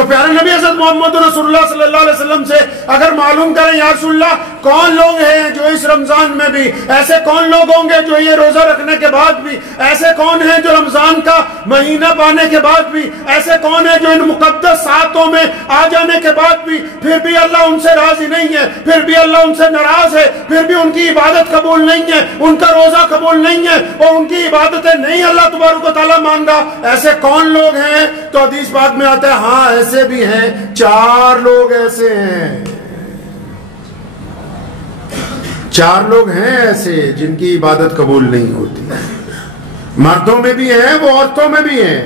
تو پیارے نبی حضرت محمد رسول اللہ صلی اللہ علیہ وسلم سے اگر معلوم کریں یا رسول اللہ کون لوگ ہیں جو اس رمضان میں بھی، ایسے کون لوگ ہوں گے جو یہ روزہ رکھنے کے بعد بھی، ایسے کون ہیں جو رمضان کا مہینہ پانے کے بعد بھی، ایسے کون ہیں جو ان مقدس ساعتوں میں آ جانے کے بعد بھی پھر بھی اللہ ان سے راضی نہیں ہے، پھر بھی اللہ ان سے ناراض ہے، پھر بھی ان کی عبادت قبول نہیں ہے، ان کا روزہ قبول نہیں ہے اور ان کی عبادتیں نہیں اللہ تبارک و تعالیٰ مان رہا، ایسے کون لوگ ہیں؟ تو حدیث پاک میں آتا ہے ہاں ایسے بھی ہیں، 4 لوگ ایسے ہیں، 4 لوگ ہیں ایسے جن کی عبادت قبول نہیں ہوتی، مردوں میں بھی ہیں وہ عورتوں میں بھی ہیں،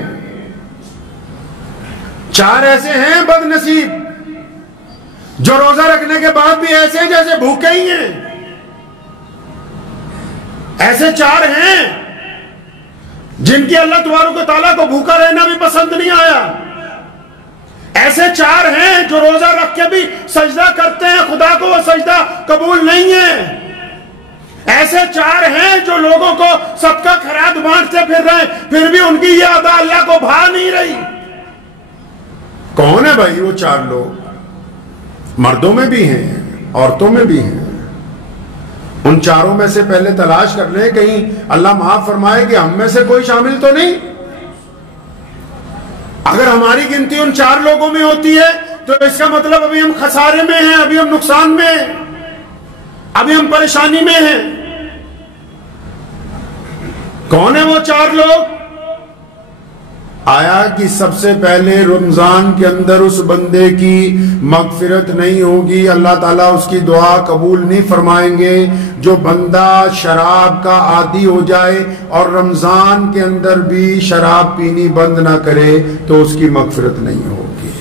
4 ایسے ہیں بد نصیب جو روزہ رکھنے کے بعد بھی ایسے جیسے بھوکے ہی ہیں، ایسے 4 ہیں جن کی اللہ تبارک و تعالیٰ کو بھوکا رہنا بھی پسند نہیں آیا، ایسے 4 ہیں جو روزہ رکھ کے بھی سجدہ کرتے ہیں خدا کو وہ سجدہ قبول نہیں ہے، ایسے 4 ہیں جو لوگوں کو صدقہ خیرات بانٹتے پھر رہے ہیں پھر بھی ان کی یہ ادا اللہ کو بھا نہیں رہی۔ کون ہے بھائی وہ 4 لوگ؟ مردوں میں بھی ہیں عورتوں میں بھی ہیں، ان 4 میں سے پہلے تلاش کر لیں کہیں اللہ معاف فرمائے کہ ہم میں سے کوئی شامل تو نہیں۔ اگر ہماری گنتی ان 4 لوگوں میں ہوتی ہے تو اس کا مطلب ابھی ہم خسارے میں ہیں، ابھی ہم نقصان میں ہیں، ابھی ہم پریشانی میں ہیں۔ کون ہیں وہ 4 لوگ؟ آیا کہ سب سے پہلے رمضان کے اندر اس بندے کی مغفرت نہیں ہوگی، اللہ تعالیٰ اس کی دعا قبول نہیں فرمائیں گے جو بندہ شراب کا عادی ہو جائے اور رمضان کے اندر بھی شراب پینی بند نہ کرے تو اس کی مغفرت نہیں ہوگی۔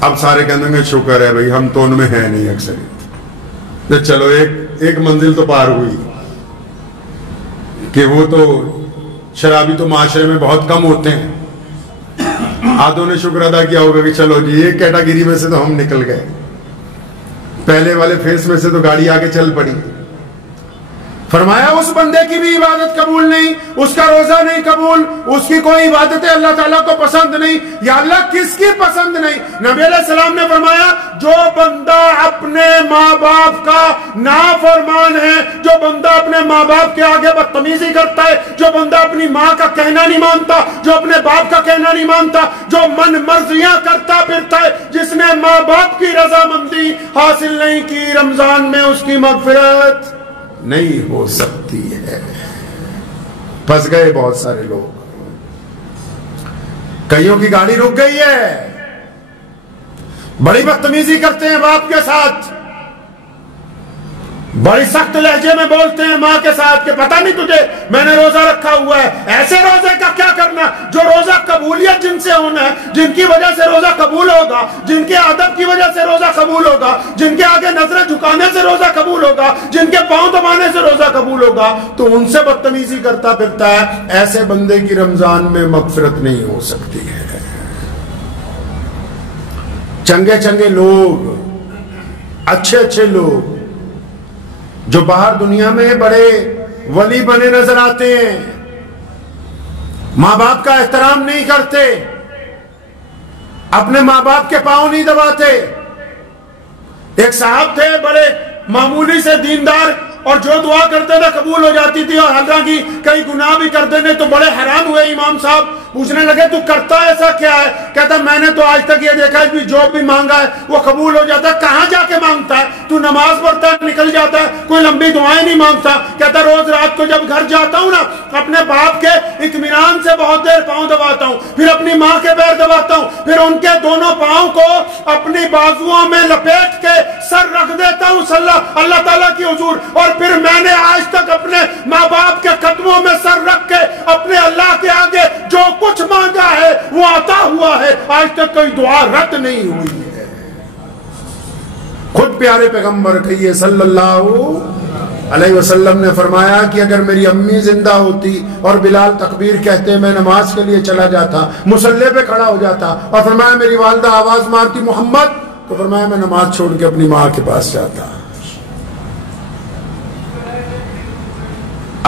اب سارے کہنے گے شکر ہے بھائی ہم تو ان میں ہیں نہیں اکثریت، چلو ایک منزل تو پار ہوئی کہ وہ تو شرابی تو معاشرے میں بہت کم ہوتے ہیں، آدھوں نے شکر ادا کیا ہوگا کہ چلو جی ایک کیٹاگری میں سے تو ہم نکل گئے، پہلے والے فیس میں سے تو گاڑی آگے چل پڑی۔ فرمایا اس بندے کی بھی عبادت قبول نہیں، اس کا روزہ نہیں قبول، اس کی کوئی عبادت اللہ تعالیٰ کو پسند نہیں۔ یا اللہ کس کی پسند نہیں؟ نبی علیہ السلام نے فرمایا جو بندہ اپنے ماں باپ کا نافرمان ہے، جو بندہ اپنے ماں باپ کے آگے بدتمیزی کرتا ہے، جو بندہ اپنی ماں کا کہنا نہیں مانتا، جو اپنے باپ کا کہنا نہیں مانتا، جو من مرضیاں کرتا پھرتا ہے، جس نے ماں باپ کی رضامندی حاصل نہیں کی، رمضان میں اس کی مغفرت نہیں ہو سکتی ہے۔ پھنس گئے بہت سارے لوگ، کئیوں کی گاڑی رک گئی ہے، بڑی بدتمیزی کرتے ہیں باپ کے ساتھ، بڑی سخت لہجے میں بولتے ہیں ماں کے ساتھ کہ پتہ نہیں تجھے میں نے روزہ رکھا ہوا ہے۔ ایسے روزے کا کیا کرنا جو روزہ قبولیت جن سے ہونا ہے، جن کی وجہ سے روزہ قبول ہوگا، جن کے ادب کی وجہ سے روزہ قبول ہوگا، جن کے آگے نظریں جھکانے سے روزہ قبول ہوگا، جن کے پاؤں دبانے سے روزہ قبول ہوگا، تو ان سے بدتمیزی کرتا پھرتا ہے، ایسے بندے کی رمضان میں مغفرت نہیں ہو سکتی ہے۔ چنگے چنگے لوگ، اچھے اچھے لوگ جو باہر دنیا میں بڑے ولی بنے نظر آتے ہیں، ماں باپ کا احترام نہیں کرتے، اپنے ماں باپ کے پاؤں نہیں دباتے۔ ایک صاحب تھے بڑے معمولی سے دیندار، اور جو دعا کرتے تھے قبول ہو جاتی تھی، اور حالانکہ کئی گناہ بھی کرتے تھے۔ تو بڑے حیران ہوئے امام صاحب، پوچھنے لگے تو کرتا ایسا کیا ہے؟ کہتا میں نے تو آج تک یہ دیکھا ہے کہ جو بھی مانگا ہے وہ قبول ہو جاتا ہے۔ کہاں جا کے مانگتا ہے؟ تو نماز پڑھتا ہے نکل جاتا ہے، کوئی لمبی دعائیں نہیں مانگتا۔ کہتا روز رات کو جب گھر جاتا ہوں نا، اپنے باپ کے اطمینان سے بہت دیر پاؤں دباتا ہوں، پھر اپنی ماں کے پیر دباتا ہوں، پھر ان کے دونوں پاؤں کو اپنی بازوؤں میں لپیٹ کے سر رکھ دیتا ہوں اللہ تعالیٰ کی حضور، اور پھر میں نے آج تک اپنے ماں باپ کے قدموں میں سر رکھ کے اپنے اللہ کے آگے جو کچھ مانگا ہے وہ عطا ہوا ہے، آج تک کوئی دعا رد نہیں ہوئی ہے۔ خود پیارے پیغمبر کہیے صلی اللہ علیہ وسلم نے فرمایا کہ اگر میری امی زندہ ہوتی اور بلال تکبیر کہتے میں نماز کے لیے چلا جاتا، مصلی پہ کھڑا ہو جاتا، اور فرمایا میری والدہ آواز مارتی محمد، تو فرمایا میں نماز چھوڑ کے اپنی ماں کے پاس جاتا۔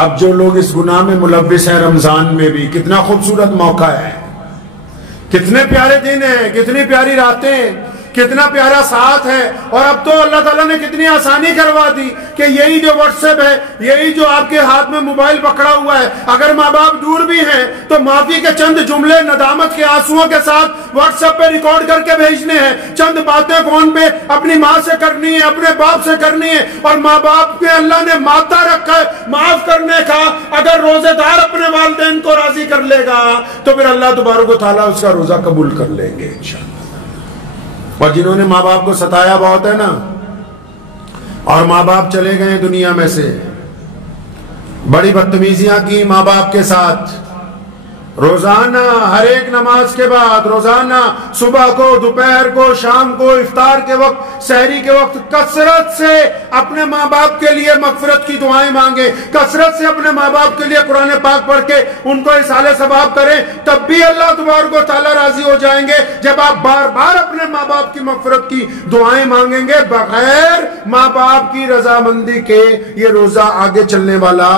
اب جو لوگ اس گناہ میں ملوث ہیں، رمضان میں بھی کتنا خوبصورت موقع ہے کتنے پیارے دن ہیں، کتنی پیاری راتیں، کتنا پیارا ساتھ ہے. اور اب تو اللہ تعالیٰ نے کتنی آسانی کروا دی کہ یہی جو واٹس ایپ ہے، یہی جو آپ کے ہاتھ میں موبائل پکڑا ہوا ہے، اگر ماں باپ دور بھی ہیں تو معافی کے چند جملے ندامت کے آنسوؤں کے ساتھ واٹس ایپ پہ ریکارڈ کر کے بھیجنے ہیں. چند باتیں فون پہ اپنی ماں سے کرنی ہے، اپنے باپ سے کرنی ہے. اور ماں باپ کے اللہ نے مادہ رکھا ہے معاف کرنے کا. اگر روزے دار اپنے والدین کو راضی کر لے گا تو پھر اللہ تبارک و تعالیٰ اس کا روزہ قبول کر لیں گے انشاءاللہ. اور جنہوں نے ماں باپ کو ستایا بہت ہے نا، اور ماں باپ چلے گئے دنیا میں سے، بڑی بدتمیزیاں کی ماں باپ کے ساتھ، روزانہ ہر ایک نماز کے بعد، روزانہ صبح کو، دوپہر کو، شام کو، افطار کے وقت، سحری کے وقت کثرت سے اپنے ماں باپ کے لیے مغفرت کی دعائیں مانگیں، کثرت سے اپنے ماں باپ کے لیے قرآن پاک پڑھ کے ان کو ایصال ثواب کریں. تب بھی اللہ تبارک و تعالیٰ راضی ہو جائیں گے جب آپ بار بار اپنے ماں باپ کی مغفرت کی دعائیں مانگیں گے. بغیر ماں باپ کی رضامندی کے یہ روزہ آگے چلنے والا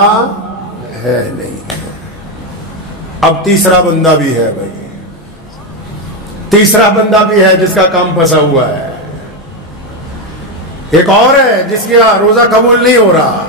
ہے نہیں. اب تیسرا بندہ بھی ہے بھائی، تیسرا بندہ بھی ہے جس کا کام پھنسا ہوا ہے. ایک اور ہے جس کا روزہ قبول نہیں ہو رہا.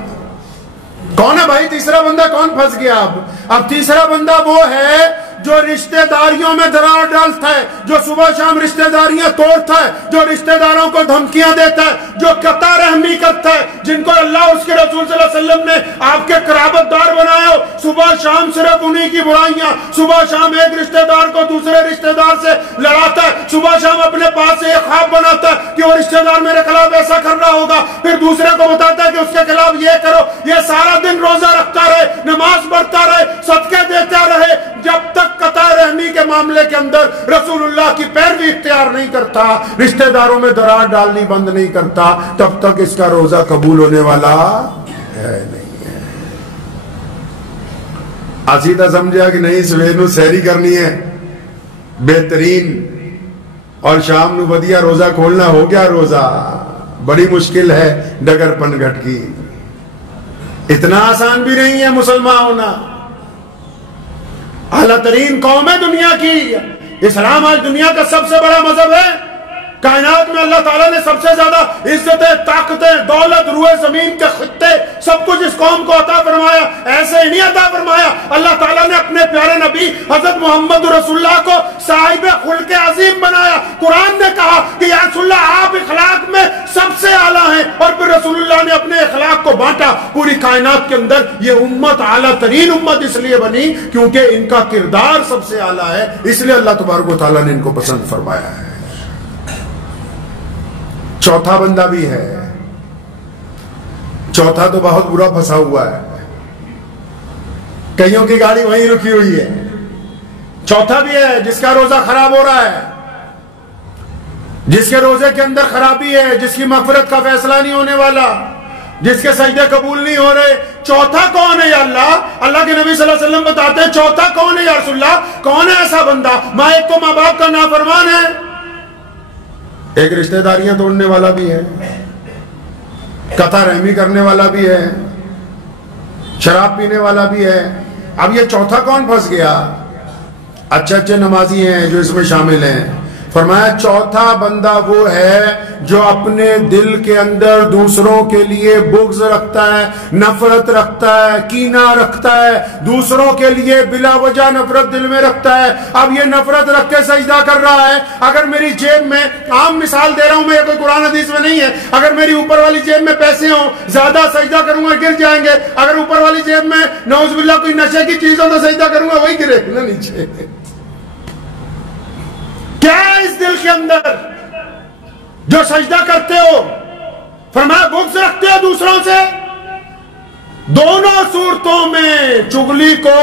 کون ہے بھائی تیسرا بندہ؟ کون پھنس گیا؟ اب تیسرا بندہ وہ ہے جو رشتہ داریوں میں درار ڈالتا ہے، جو صبح شام رشتہ داریاں توڑتا ہے، جو رشتہ داروں کو دھمکیاں دیتا ہے، جو قطع رحمی کرتا ہے، جن کو اللہ اس کے رسول صلی اللہ علیہ وسلم نے آپ کے قرابت دار بنایا ہو. صبح شام صرف انہی کی برائیاں، صبح شام ایک رشتہ دار کو دوسرے رشتہ دار سے لڑاتا ہے، صبح شام اپنے پاس سے ایک خواب بناتا ہے کہ وہ رشتہ دار میرے خلاف ایسا کر رہا ہوگا، پھر دوسرے کو بتاتا ہے کہ اس کے خلاف یہ کرو. یہ سارا دن روزہ رکھتا رہے، نماز پڑھتا رہے، صدقے دیتا رہے، جب تک قطع رحمی کے معاملے کے اندر رسول اللہ کی پیروی اختیار نہیں کرتا، رشتہ داروں میں درار ڈالنی بند نہیں کرتا، تب تک اس کا روزہ قبول ہونے والا ہے نہیں ہے. آسیدہ سمجھا کہ نہیں سویر نو سحری کرنی ہے بہترین، اور شام نو ودیا روزہ کھولنا، ہو گیا روزہ. بڑی مشکل ہے ڈگر پن گھٹ کی. اتنا آسان بھی نہیں ہے مسلمان ہونا. اعلیٰ ترین قوم ہے دنیا کی. اسلام آج دنیا کا سب سے بڑا مذہب ہے. کائنات میں اللہ تعالیٰ نے سب سے زیادہ عزتیں، طاقتیں، دولت، روئے زمین کے خطے، سب کچھ اس قوم کو عطا فرمایا. ایسے ہی نہیں عطا فرمایا، اللہ تعالیٰ نے اپنے پیارے نبی حضرت محمد رسول اللہ کو صاحب خلق عظیم بنایا. قرآن نے کہا کہ یا رسول اللہ آپ اخلاق میں سب سے اعلیٰ ہیں، اور پھر رسول اللہ نے اپنے اخلاق کو بانٹا پوری کائنات کے اندر. یہ امت اعلیٰ ترین امت اس لیے بنی کیونکہ ان کا کردار سب سے اعلیٰ ہے، اس لیے اللہ تبارک و تعالیٰ نے ان کو پسند فرمایا ہے. چوتھا بندہ بھی ہے. چوتھا تو بہت برا پھنسا ہوا ہے، کئیوں کی گاڑی وہیں رکی ہوئی ہے. چوتھا بھی ہے جس کا روزہ خراب ہو رہا ہے، جس کے روزے کے اندر خرابی ہے، جس کی مغفرت کا فیصلہ نہیں ہونے والا، جس کے سجدے قبول نہیں ہو رہے. چوتھا کون ہے یا اللہ؟ اللہ کے نبی صلی اللہ علیہ وسلم بتاتے ہیں چوتھا کون ہے یا رسول اللہ؟ کون ہے ایسا بندہ؟ ایک تو ماں باپ کا نافرمان ہے، ایک رشتہ داریاں توڑنے والا بھی ہے، قطع رحمی کرنے والا بھی ہے، شراب پینے والا بھی ہے. اب یہ چوتھا کون پھنس گیا؟ اچھے نمازی ہیں جو اس میں شامل ہیں. فرمایا چوتھا بندہ وہ ہے جو اپنے دل کے اندر دوسروں کے لیے بغض رکھتا ہے، نفرت رکھتا ہے، کینہ رکھتا ہے، دوسروں کے لیے بلا وجہ نفرت دل میں رکھتا ہے. اب یہ نفرت رکھ کے سجدہ کر رہا ہے. اگر میری جیب میں، عام مثال دے رہا ہوں میں، کوئی قرآن حدیث میں نہیں ہے، اگر میری اوپر والی جیب میں پیسے ہوں، زیادہ سجدہ کروں گا گر جائیں گے. اگر اوپر والی جیب میں نعوذ باللہ کوئی نشے کی چیز ہو تو سجدہ کروں گا وہی گرے نا نیچے. کیا ہے اس دل کے اندر جو سجدہ کرتے ہو؟ فرمایا بغض رکھتے ہو دوسروں سے. دونوں صورتوں میں چغلی کو،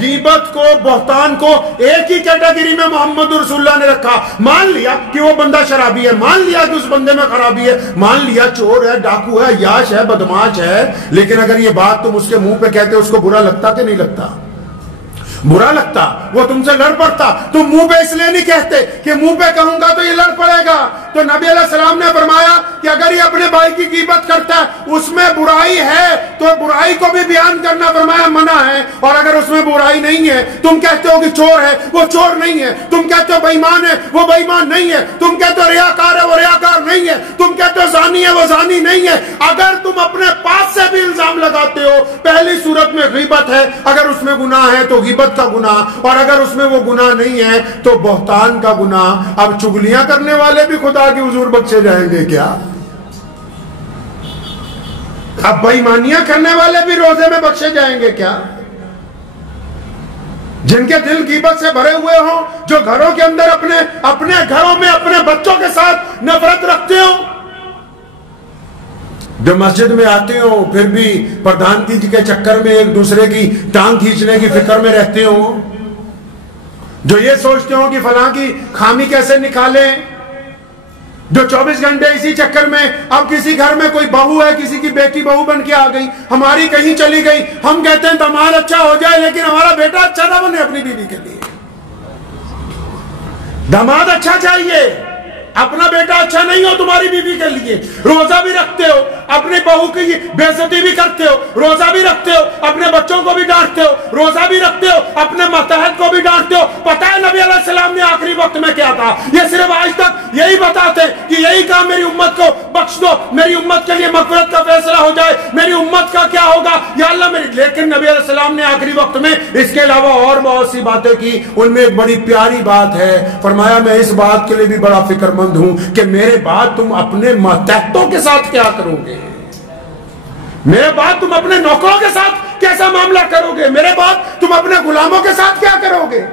غیبت کو، بہتان کو ایک ہی کیٹیگری میں محمد رسول اللہ نے رکھا. مان لیا کہ وہ بندہ شرابی ہے، مان لیا کہ اس بندے میں خرابی ہے، مان لیا چور ہے، ڈاکو ہے، عیاش ہے، بدماش ہے. لیکن اگر یہ بات تم اس کے منہ پہ کہتے اس کو برا لگتا کہ نہیں لگتا؟ برا لگتا. وہ تم سے لڑ پڑتا. تم منہ پہ اس لیے نہیں کہتے کہ منہ پہ کہوں گا تو یہ لڑ پڑے گا. تو نبی علیہ السلام نے فرمایا کہ اگر یہ اپنے بھائی کی غیبت کرتا ہے اس میں برائی ہے تو برائی کو بھی بیان کرنا فرمایا منع ہے، اور اگر اس میں برائی نہیں ہے، تم کہتے ہو کہ چور ہے وہ چور نہیں ہے، تم کہتے ہو بے ایمان ہے وہ بے ایمان نہیں ہے، تم کہتے ہو ریاکار ہے وہ ریاکار نہیں ہے، تم کہتے ہو زانی ہے وہ زانی نہیں ہے، اگر تم اپنے پاس سے بھی الزام لگاتے ہو، پہلی صورت میں غیبت ہے، اگر اس میں گناہ ہے تو غیبت کا گناہ، اور اگر اس میں وہ گناہ نہیں ہے تو بہتان کا گناہ۔ اب چگلیاں کرنے والے بھی خدا کے حضور بخشے جائیں گے کیا؟ اب بے ایمانیاں کرنے والے بھی روزے میں بخشے جائیں گے کیا؟ جن کے دل غیبت سے بھرے ہوئے ہوں، جو گھروں کے اندر اپنے گھروں میں اپنے بچوں کے ساتھ نفرت رکھتے ہوں، جو مسجد میں آتے ہوں پھر بھی پردھانتی جی کے چکر میں ایک دوسرے کی ٹانگ کھینچنے کی فکر میں رہتے ہوں، جو یہ سوچتے ہوں کہ فلاں کی خامی کیسے نکالیں، جو 24 گھنٹے اسی چکر میں، اب کسی گھر میں کوئی بہو ہے، کسی کی بیٹی بہو بن کے آ گئی، ہماری کہیں چلی گئی، ہم کہتے ہیں داماد اچھا ہو جائے لیکن ہمارا بیٹا اچھا نہ بنے اپنی بیوی کے لیے۔ داماد اچھا چاہیے، اپنا بیٹا اچھا نہیں ہو تمہاری بیوی کے لیے۔ روزہ بھی رکھتے ہو، اپنی بہو کی بے عزتی بھی کرتے ہو، روزہ بھی رکھتے ہو، اپنے بچوں کو بھی ڈانٹتے ہو، روزہ بھی رکھتے ہو، اپنے ماتحت کو بھی ڈانٹتے ہو۔ پتہ ہے نبی علیہ السلام نے آخری وقت میں کیا کہا؟ یہ صرف آج تک یہی بتاتے کہ یہی کہا میری امت کو بخش دو، میری امت کے لیے مغفرت کا فیصلہ ہو جائے، میری امت کا کیا ہوگا یا اللہ میری۔ لیکن نبی علیہ السلام نے آخری وقت میں اس کے علاوہ اور بہت سی باتیں کی، ان میں ایک بڑی پیاری بات ہے، فرمایا میں اس بات کے لیے بھی بڑا فکر مند ہوں کہ میرے بعد تم اپنے ماتحتوں کے ساتھ کیا کرو گے، میرے بعد تم اپنے نوکروں کے ساتھ کیسا معاملہ کرو گے، میرے بعد تم اپنے غلاموں کے ساتھ کیا کرو گے۔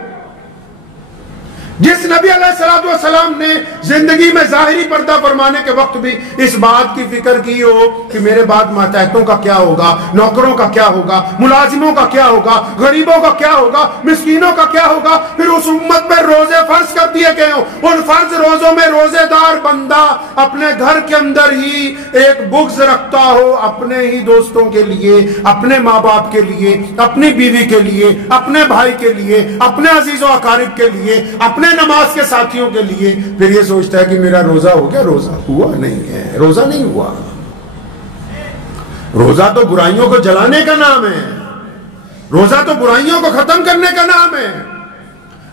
جس نبی علیہ السلام نے زندگی میں ظاہری پردہ فرمانے کے وقت بھی اس بات کی فکر کی ہو کہ میرے بعد ماتحتوں کا کیا ہوگا، نوکروں کا کیا ہوگا، ملازموں کا کیا ہوگا، غریبوں کا کیا ہوگا، مسکینوں کا کیا ہوگا، پھر اس امت میں روزے فرض کر دیے گئے ہوں، ان فرض روزوں میں روزے دار بندہ اپنے گھر کے اندر ہی ایک بغض رکھتا ہو اپنے ہی دوستوں کے لیے، اپنے ماں باپ کے لیے، اپنی بیوی کے لیے، اپنے بھائی کے لیے، اپنے عزیز و اقارب کے لیے، اپنے نماز کے ساتھیوں کے لیے، پھر یہ سوچتا ہے کہ میرا روزہ ہو گیا۔ روزہ ہوا نہیں ہے، روزہ نہیں ہوا۔ روزہ تو برائیوں کو جلانے کا نام ہے، روزہ تو برائیوں کو ختم کرنے کا نام ہے۔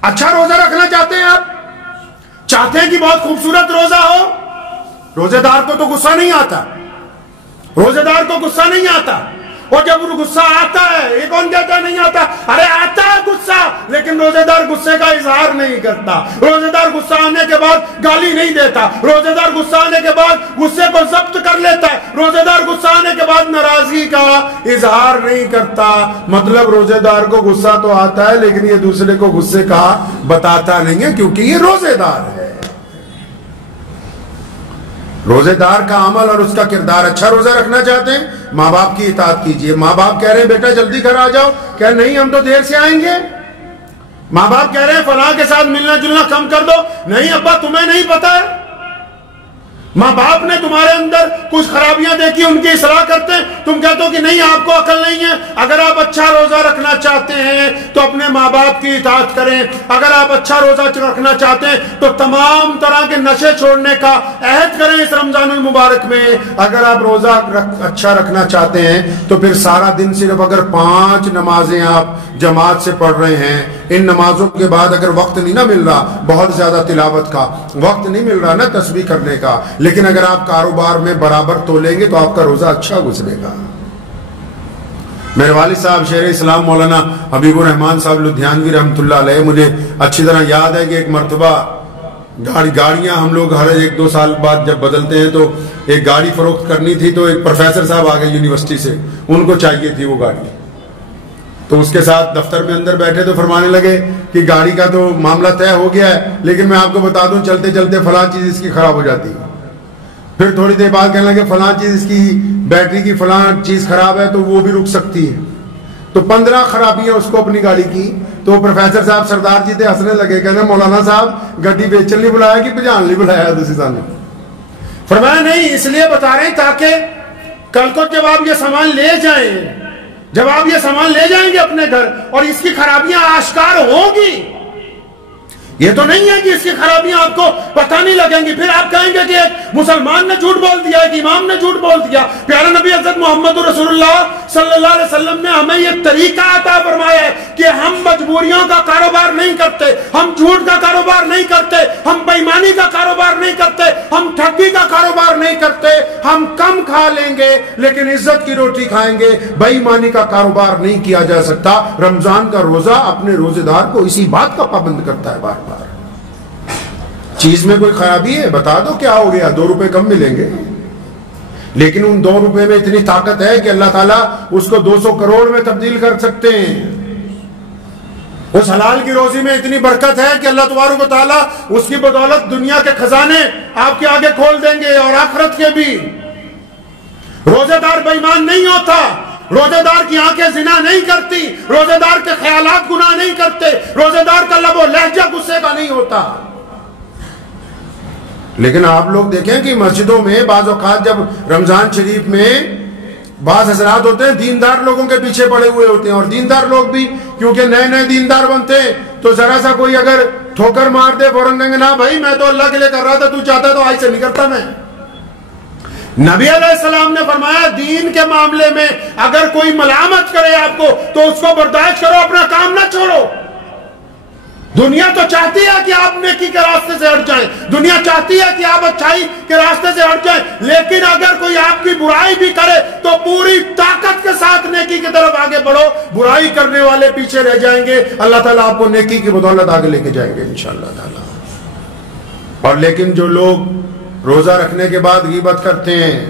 اچھا روزہ رکھنا چاہتے ہیں آپ، چاہتے ہیں کہ بہت خوبصورت روزہ ہو، روزے دار کو تو غصہ نہیں آتا، روزے دار کو غصہ نہیں آتا، اور جب غصہ آتا ہے، یہ کون کہتا ہے نہیں آتا؟ ارے آتا ہے غصہ، لیکن روزے دار غصے کا اظہار نہیں کرتا، روزے دار غصہ آنے کے بعد گالی نہیں دیتا، روزے دار غصہ آنے کے بعد غصے کو ضبط کر لیتا ہے، روزے دار غصہ آنے کے بعد ناراضگی کا اظہار نہیں کرتا۔ مطلب روزے دار کو غصہ تو آتا ہے لیکن یہ دوسرے کو غصے کا بتاتا نہیں ہے، کیونکہ یہ روزے دار ہے۔ روزے دار کا عمل اور اس کا کردار اچھا۔ روزہ رکھنا چاہتے ہیں، ماں باپ کی اطاعت کیجئے۔ ماں باپ کہہ رہے ہیں بیٹا جلدی گھر آ جاؤ، کہ نہیں ہم تو دیر سے آئیں گے۔ ماں باپ کہہ رہے ہیں فلاں کے ساتھ ملنا جلنا کم کر دو، نہیں ابا تمہیں نہیں پتا ہے۔ ماں باپ نے تمہارے اندر کچھ خرابیاں دیکھی، ان کی اصلاح کرتے ہیں، تم کہتے ہو کہ نہیں آپ کو عقل نہیں ہے۔ اگر آپ اچھا روزہ رکھنا چاہتے ہیں تو اپنے ماں باپ کی اطاعت کریں، اگر آپ اچھا روزہ رکھنا چاہتے ہیں تو تمام طرح کے نشے چھوڑنے کا عہد کریں اس رمضان المبارک میں۔ اگر آپ روزہ اچھا رکھنا چاہتے ہیں تو پھر سارا دن صرف اگر 5 نمازیں آپ جماعت سے پڑھ رہے ہیں، ان نمازوں کے بعد اگر وقت نہیں نہ مل رہا بہت زیادہ تلاوت کا، وقت نہیں مل رہا نا تسبیح کرنے کا، لیکن اگر آپ کاروبار میں برابر تولیں گے تو آپ کا روزہ اچھا گزرے گا۔ میرے والد صاحب شیخ اسلام مولانا حبیب الرحمان صاحب لدھیانوی رحمۃ اللہ علیہ، مجھے اچھی طرح یاد ہے کہ ایک مرتبہ گاڑیاں ہم لوگ ہر 1-2 سال بعد جب بدلتے ہیں تو ایک گاڑی فروخت کرنی تھی، تو ایک پروفیسر صاحب آ گئے یونیورسٹی سے، ان کو چاہیے تھی وہ گاڑی، تو اس کے ساتھ دفتر میں اندر بیٹھے تو فرمانے لگے کہ گاڑی کا تو معاملہ طے ہو گیا ہے، لیکن میں آپ کو بتا دوں چلتے چلتے فلاں چیز اس کی خراب ہو جاتی ہے۔ پھر تھوڑی دیر بعد کہنے لگے فلاں چیز اس کی بیٹری کی فلاں چیز خراب ہے تو وہ بھی رک سکتی ہے۔ تو 15 خرابیاں اس کو اپنی گاڑی کی، تو پروفیسر صاحب سردار جی تھے، ہنسنے لگے، کہنے مولانا صاحب گڈی بیچن نہیں بلایا کہ بجان نہیں بلایا تسی سانو؟ فرمایا نہیں، اس لیے بتا رہے ہیں تاکہ کل کو جب آپ یہ سامان لے جائیں، جب آپ یہ سامان لے جائیں گے اپنے گھر اور اس کی خرابیاں آشکار ہوں گی، یہ تو نہیں ہے کہ اس کی خرابیاں آپ کو پتہ نہیں لگیں گی. پھر آپ کہیں گے کہ ایک مسلمان نے جھوٹ بول دیا, ایک امام نے جھوٹ بول دیا. پیارا نبی حضرت محمد رسول اللہ صلی اللہ علیہ وسلم نے ہمیں یہ طریقہ عطا فرمایا ہے کہ ہم مجبوریوں کا کاروبار نہیں کرتے, ہم جھوٹ کا کاروبار نہیں کرتے, ہم بے ایمانی کا کاروبار نہیں کرتے, ہم ٹھگی کا کاروبار نہیں کرتے. ہم کم کھا لیں گے لیکن عزت کی روٹی کھائیں گے. بے ایمانی کا کاروبار نہیں کیا جا سکتا. رمضان کا روزہ اپنے روزے دار کو اسی بات کا پابند کرتا ہے. بار بار چیز میں کوئی خرابی ہے بتا دو, کیا ہو گیا, 2 روپے کم ملیں گے. لیکن ان 2 روپے میں اتنی طاقت ہے کہ اللہ تعالیٰ اس کو 200 کروڑ میں تبدیل کر سکتے ہیں. اس حلال کی روزی میں اتنی برکت ہے کہ اللہ تبارک و تعالیٰ اس کی بدولت دنیا کے خزانے آپ کے آگے کھول دیں گے اور آخرت کے بھی. روزے دار بے ایمان نہیں ہوتا, روزے دار کی آنکھیں زنا نہیں کرتی, روزے دار کے خیالات گناہ نہیں کرتے, روزے دار کا لب و لہجہ غصے کا نہیں ہوتا. لیکن آپ لوگ دیکھیں کہ مسجدوں میں بعض اوقات جب رمضان شریف میں بعض حضرات ہوتے ہیں دیندار لوگوں کے پیچھے پڑے ہوئے ہوتے ہیں, اور دیندار لوگ بھی کیونکہ نئے نئے دیندار بنتے ہیں تو ذرا سا کوئی اگر ٹھوکر مار دے فوراً کہیں گے نا بھائی میں تو اللہ کے لیے کر رہا تھا, تو چاہتا تو آج سے نہیں کرتا میں. نبی علیہ السلام نے فرمایا دین کے معاملے میں اگر کوئی ملامت کرے آپ کو تو اس کو برداشت کرو, اپنا کام نہ چھوڑو. دنیا تو چاہتی ہے کہ آپ نیکی کے راستے سے ہٹ جائیں, دنیا چاہتی ہے کہ آپ اچھائی کے راستے سے ہٹ جائیں, لیکن اگر کوئی آپ کی برائی بھی کرے تو پوری طاقت کے ساتھ نیکی کی طرف آگے بڑھو. برائی کرنے والے پیچھے رہ جائیں گے, اللہ تعالیٰ آپ کو نیکی کی بدولت آگے لے کے جائیں گے انشاءاللہ تعالیٰ. اور لیکن جو لوگ روزہ رکھنے کے بعد غیبت کرتے ہیں,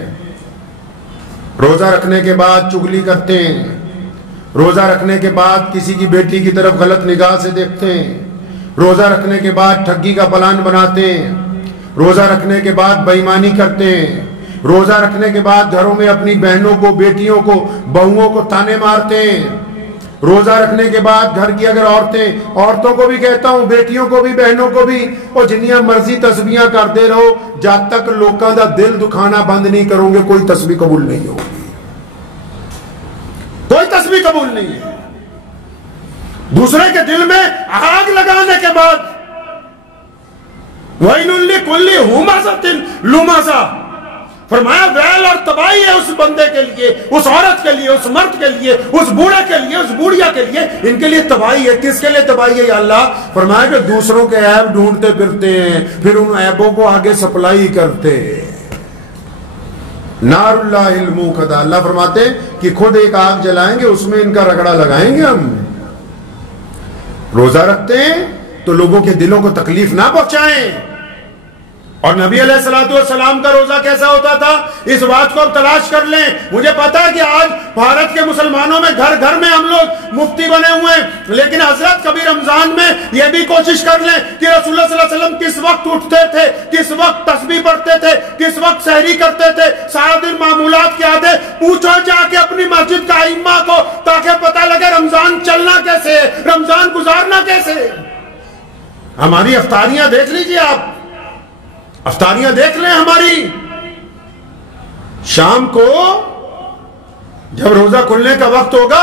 روزہ رکھنے کے بعد چغلی کرتے ہیں, روزہ رکھنے کے بعد کسی کی بیٹی کی طرف غلط نگاہ سے دیکھتے ہیں, روزہ رکھنے کے بعد ٹھگی کا پلان بناتے ہیں, روزہ رکھنے کے بعد بے ایمانی کرتے ہیں, روزہ رکھنے کے بعد گھروں میں اپنی بہنوں کو, بیٹیوں کو, بہوؤں کو تانے مارتے ہیں, روزہ رکھنے کے بعد گھر کی اگر عورتوں کو بھی کہتا ہوں, بیٹیوں کو بھی, بہنوں کو بھی, اور جنیاں مرضی تسبیحاں کرتے رہو, جب تک لوگوں کا دل دکھانا بند نہیں کرو گے کوئی تسبیح قبول نہیں ہوگی, کوئی تسبیح قبول نہیں ہے. دوسرے کے دل میں آگ لگانے کے بعد وَيْلٌ لِكُلِّ هُمَزَةٍ لُمَزَةٍ, فرمایا ویل اور تباہی ہے اس بندے کے لیے, اس عورت کے لیے, اس مرد کے لیے, اس بوڑھے کے لیے, اس بوڑھیا کے لیے, ان کے لیے تباہی ہے. کس کے لیے تباہی ہے یا اللہ؟ فرمایا کہ دوسروں کے عیب ڈھونڈتے پھرتے ہیں, پھر ان عیبوں کو آگے سپلائی کرتے. نار اللہ الموقدہ, اللہ فرماتے ہیں کہ خود ایک آگ جلائیں گے, اس میں ان کا رگڑا لگائیں گے ہم. روزہ رکھتے ہیں تو لوگوں کے دلوں کو تکلیف نہ پہنچائیں. اور نبی علیہ الصلوۃ والسلام کا روزہ کیسا ہوتا تھا اس بات کو اب تلاش کر لیں. مجھے پتا ہے کہ آج بھارت کے مسلمانوں میں گھر گھر میں ہم لوگ مفتی بنے ہوئے ہیں, لیکن حضرت کبھی رمضان میں یہ بھی کوشش کر لیں کہ رسول اللہ صلی اللہ علیہ وسلم کس وقت اٹھتے تھے, کس وقت تسبیح پڑھتے تھے, کس وقت سحری کرتے تھے, سارا دن معمولات کے عادے پوچھو جا کے اپنی مسجد کا ائمہ کو, تاکہ پتہ لگے رمضان چلنا کیسے ہے, رمضان گزارنا کیسے ہے. ہماری افطاریاں دیکھ لیجئے آپ, افطاریاں دیکھ لیں ہماری. شام کو جب روزہ کھلنے کا وقت ہوگا,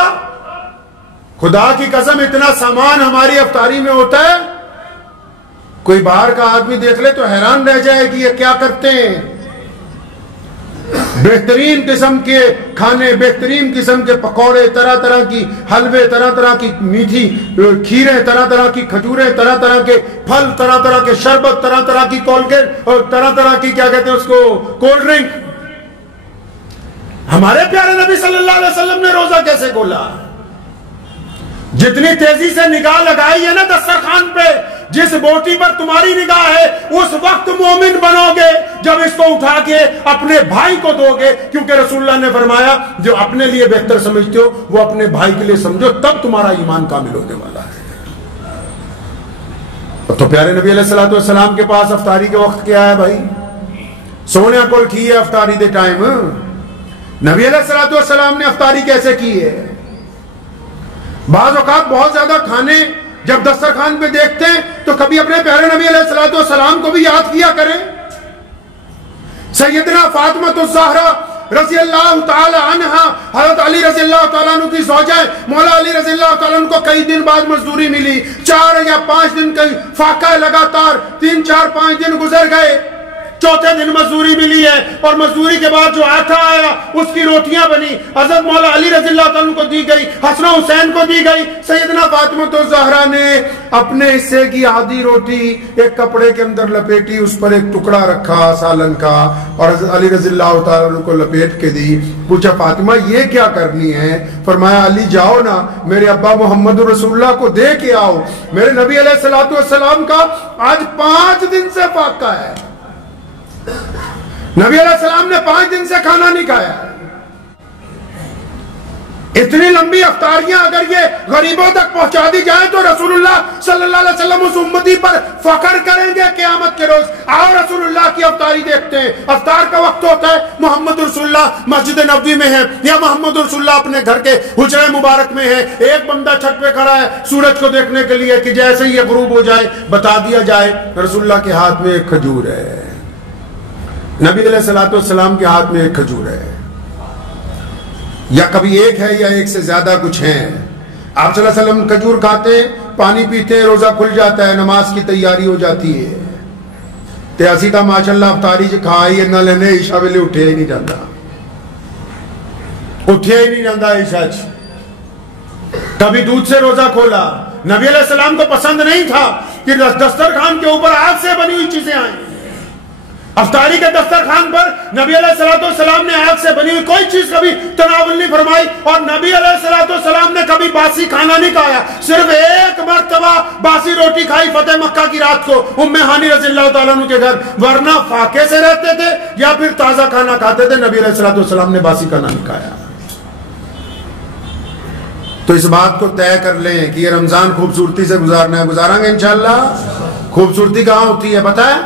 خدا کی قسم اتنا سامان ہماری افطاری میں ہوتا ہے, کوئی باہر کا آدمی دیکھ لے تو حیران رہ جائے کہ یہ کیا کرتے ہیں. بہترین قسم کے کھانے, بہترین قسم کے پکوڑے, طرح طرح کی حلوے, طرح طرح کی میٹھی کھیریں, طرح طرح کی کھجوریں, طرح طرح کے پھل, طرح طرح کے شربت, طرح طرح کی کولگیٹ اور طرح طرح کی کیا کہتے ہیں اس کو کولڈ ڈرنک. ہمارے پیارے نبی صلی اللہ علیہ وسلم نے روزہ کیسے کھولا؟ جتنی تیزی سے نگاہ لگائی ہے نا دسترخوان پہ, جس بوٹی پر تمہاری نگاہ ہے اس وقت مومن بنو گے جب اس کو اٹھا کے اپنے بھائی کو دو گے, کیونکہ رسول اللہ نے فرمایا جو اپنے لیے بہتر سمجھتے ہو وہ اپنے بھائی کے لیے سمجھو, تب تمہارا ایمان کامل ہونے والا ہے. تو پیارے نبی علیہ الصلوۃ والسلام کے پاس افطاری کے وقت کیا ہے بھائی؟ سونے کول کی ہے افطاری دے ٹائم. نبی علیہ الصلوۃ والسلام نے افطاری کیسے کی ہے؟ بعض اوقات بہت زیادہ کھانے جب دسترخوان پہ دیکھتے ہیں تو کبھی اپنے پیارے نبی علیہ الصلوۃ والسلام کو بھی یاد کیا کریں. سیدنا فاطمہ الزہرا رضی اللہ تعالی عنہ، حضرت علی رضی اللہ تعالیٰ عنہ کی زوجہ مولا علی رضی اللہ تعالیٰ عنہ کو کئی دن بعد مزدوری ملی، 4 یا 5 دن کا فاقہ لگاتار 3 4 5 دن گزر گئے، چوتھے دن مزدوری ملی ہے، اور مزدوری کے بعد جو آٹا آیا اس کی روٹیاں بنی، حضرت مولا علی رضی اللہ تعالیٰ عنہ کو دی گئی، حسن و حسین کو دی گئی، سیدنا فاطمہ الزہرا نے اپنے حصے کی آدھی روٹی ایک کپڑے کے اندر لپیٹی، اس پر ایک ٹکڑا رکھا سالن کا، اور حضرت علی رضی اللہ تعالیٰ عنہ کو لپیٹ کے دی۔ پوچھا فاطمہ یہ کیا کرنی ہے؟ فرمایا علی جاؤ نا میرے ابا محمد رسول اللہ کو دے کے آؤ، میرے نبی علیہ الصلوۃ والسلام کا آج 5 دن سے فاقہ ہے، نبی علیہ السلام نے 5 دن سے کھانا نہیں کھایا۔ اتنی لمبی افطاریاں اگر یہ غریبوں تک پہنچا دی جائیں تو رسول اللہ صلی اللہ علیہ وسلم اس امتی پر فخر کریں گے قیامت کے روز۔ آؤ رسول اللہ کی افطاری دیکھتے ہیں۔ افطار کا وقت ہوتا ہے، محمد رسول اللہ مسجد نبوی میں ہے یا محمد رسول اللہ اپنے گھر کے حجرہ مبارک میں ہے، ایک بندہ چھت پہ کھڑا ہے سورج کو دیکھنے کے لیے کہ جیسے ہی یہ غروب ہو جائے بتا دیا جائے رسول اللہ کے ہاتھ میں ایک کھجور ہے، نبی علیہ الصلوۃ والسلام کے ہاتھ میں ایک کھجور ہے، یا کبھی ایک ہے یا ایک سے زیادہ کچھ ہیں۔ آپ صلی اللہ علیہ وسلم کھجور کھاتے، پانی پیتے، روزہ کھل جاتا ہے، نماز کی تیاری ہو جاتی ہے، تے اسی تا ماشاءاللہ افطاری جو کھائی نہ لینے عشاء ویلے اٹھے ہی نہیں جاتا، اٹھے ہی نہیں جاتا عشاء۔ کبھی دودھ سے روزہ کھولا، نبی علیہ السلام کو پسند نہیں تھا کہ دسترخوان کے اوپر آگ سے بنی ہوئی چیزیں آئیں۔ افطاری کے دسترخوان پر نبی علیہ السلام نے آگ سے بنی ہوئی کوئی چیز کبھی تناول نہیں فرمائی، اور نبی علیہ السلام نے کبھی باسی کھانا نہیں کھایا، صرف ایک مرتبہ باسی روٹی کھائی فتح مکہ کی رات کو ام ہانی رضی اللہ تعالیٰ عنہ کے گھر، ورنہ فاقے سے رہتے تھے یا پھر تازہ کھانا کھاتے تھے، نبی علیہ السلام نے باسی کھانا نہیں کھایا۔ تو اس بات کو طے کر لیں کہ یہ رمضان خوبصورتی سے گزارنا ہے، گزاریں گے انشاءاللہ۔ خوبصورتی کہاں ہوتی ہے پتہ ہے؟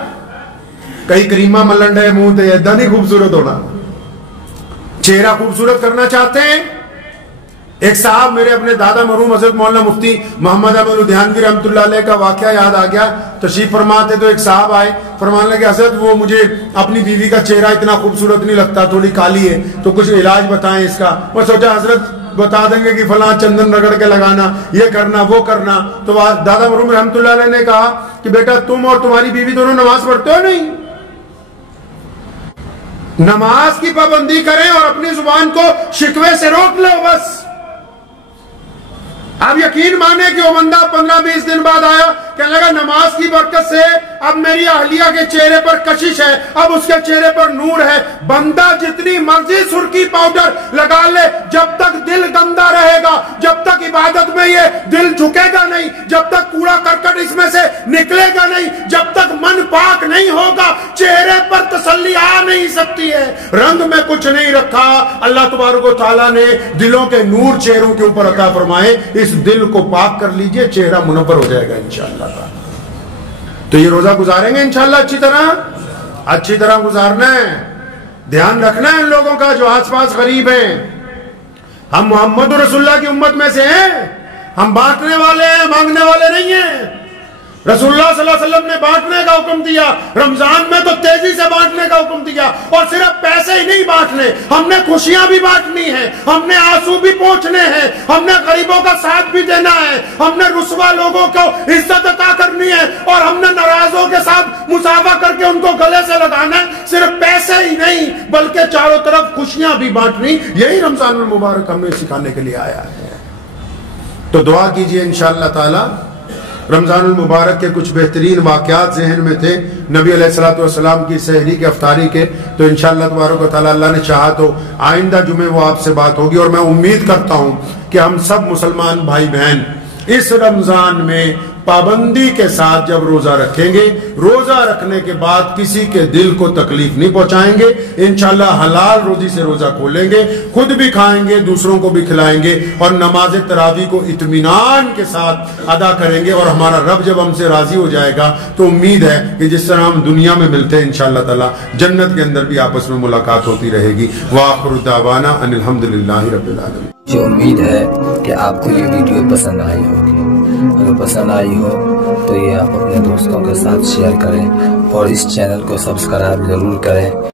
کئی کریمہ ملنڈے منہ تے ایدا نہیں خوبصورت ہونا۔ چہرہ خوبصورت کرنا چاہتے ہیں؟ ایک صاحب میرے اپنے دادا مرحوم حضرت مولانا مفتی محمد احمد لدھیانوی رحمۃ اللہ علیہ کا واقعہ یاد آ گیا۔ تشریف فرماتے تو ایک صاحب آئے، فرمانے لگے حضرت وہ مجھے اپنی بیوی کا چہرہ اتنا خوبصورت نہیں لگتا، تھوڑی کالی ہے، تو کچھ علاج بتائیں اس کا۔ میں سوچا حضرت بتا دیں گے کہ فلاں چندن رگڑ کے لگانا، یہ کرنا وہ کرنا۔ تو دادا مرحوم رحمۃ اللہ علیہ نے کہا کہ بیٹا تم اور تمہاری بیوی دونوں نماز پڑھتے ہو نہیں؟ نماز کی پابندی کریں اور اپنی زبان کو شکوے سے روک لو بس۔ آپ یقین مانے کہ وہ بندہ 15-20 دن بعد آیا، کہنے لگا نماز کی برکت سے اب میری اہلیہ کے چہرے پر کشش ہے، اب اس کے چہرے پر نور ہے۔ بندہ جتنی مرضی سرخی پاؤڈر لگا لے، جب تک دل گندا رہے گا، جب تک عبادت میں یہ دل جھکے گا نہیں، جب تک کوڑا کرکٹ اس میں سے نکلے گا نہیں، جب تک من پاک نہیں ہوگا، چہرے پر تسلی آ نہیں سکتی ہے۔ رنگ میں کچھ نہیں رکھا، اللہ تبارک و تعالیٰ نے دلوں کے نور چہروں کے اوپر عطا فرمائے، اس دل کو پاک کر لیجئے، چہرہ منور ہو جائے گا انشاءاللہ تعالی۔ تو یہ روزہ گزاریں گے انشاءاللہ اچھی طرح گزارنا ہے۔ دھیان رکھنا ہے ان لوگوں کا جو آس پاس غریب ہیں۔ ہم محمد رسول اللہ کی امت میں سے ہیں، ہم بانٹنے والے ہیں، مانگنے والے نہیں ہیں۔ رسول اللہ صلی اللہ علیہ وسلم نے بانٹنے کا حکم دیا، رمضان میں تو تیزی سے بانٹنے کا حکم دیا، اور صرف پیسے ہی نہیں بانٹنے، ہم نے خوشیاں بھی بانٹنی ہیں، ہم نے آنسو بھی پہنچنے ہیں، ہم نے غریبوں کا ساتھ بھی دینا ہے، ہم نے رسوا لوگوں کو عزت عطا کرنی ہے، اور ہم نے ناراضوں کے ساتھ مصافحہ کر کے ان کو گلے سے لگانا ہے۔ صرف پیسے ہی نہیں بلکہ چاروں طرف خوشیاں بھی بانٹنی، یہی رمضان المبارک ہمیں سکھانے کے لیے آیا ہے۔ تو دعا کیجئے انشاءاللہ تعالی۔ رمضان المبارک کے کچھ بہترین واقعات ذہن میں تھے نبی علیہ السلام کی سحری کے افطاری کے، تو انشاءاللہ تبارک و تعالی اللہ نے چاہا تو آئندہ جمعے وہ آپ سے بات ہوگی، اور میں امید کرتا ہوں کہ ہم سب مسلمان بھائی بہن اس رمضان میں پابندی کے ساتھ جب روزہ رکھیں گے، روزہ رکھنے کے بعد کسی کے دل کو تکلیف نہیں پہنچائیں گے، انشاءاللہ حلال روزی سے روزہ کھولیں گے، خود بھی کھائیں گے، دوسروں کو بھی کھلائیں گے، اور نماز تراویح کو اطمینان کے ساتھ ادا کریں گے، اور ہمارا رب جب ہم سے راضی ہو جائے گا تو امید ہے کہ جس طرح ہم دنیا میں ملتے ہیں انشاءاللہ تعالی جنت کے اندر بھی آپس میں ملاقات ہوتی رہے گی۔ وآخر دعوانا ان الحمدللہ رب العالمین۔ مجھے امید ہے کہ آپ کو یہ ویڈیو پسند آئی ہوگی۔ اگر پسند آئی ہو تو یہ آپ اپنے دوستوں کے ساتھ شیئر کریں، اور اس چینل کو سبسکرائب ضرور کریں۔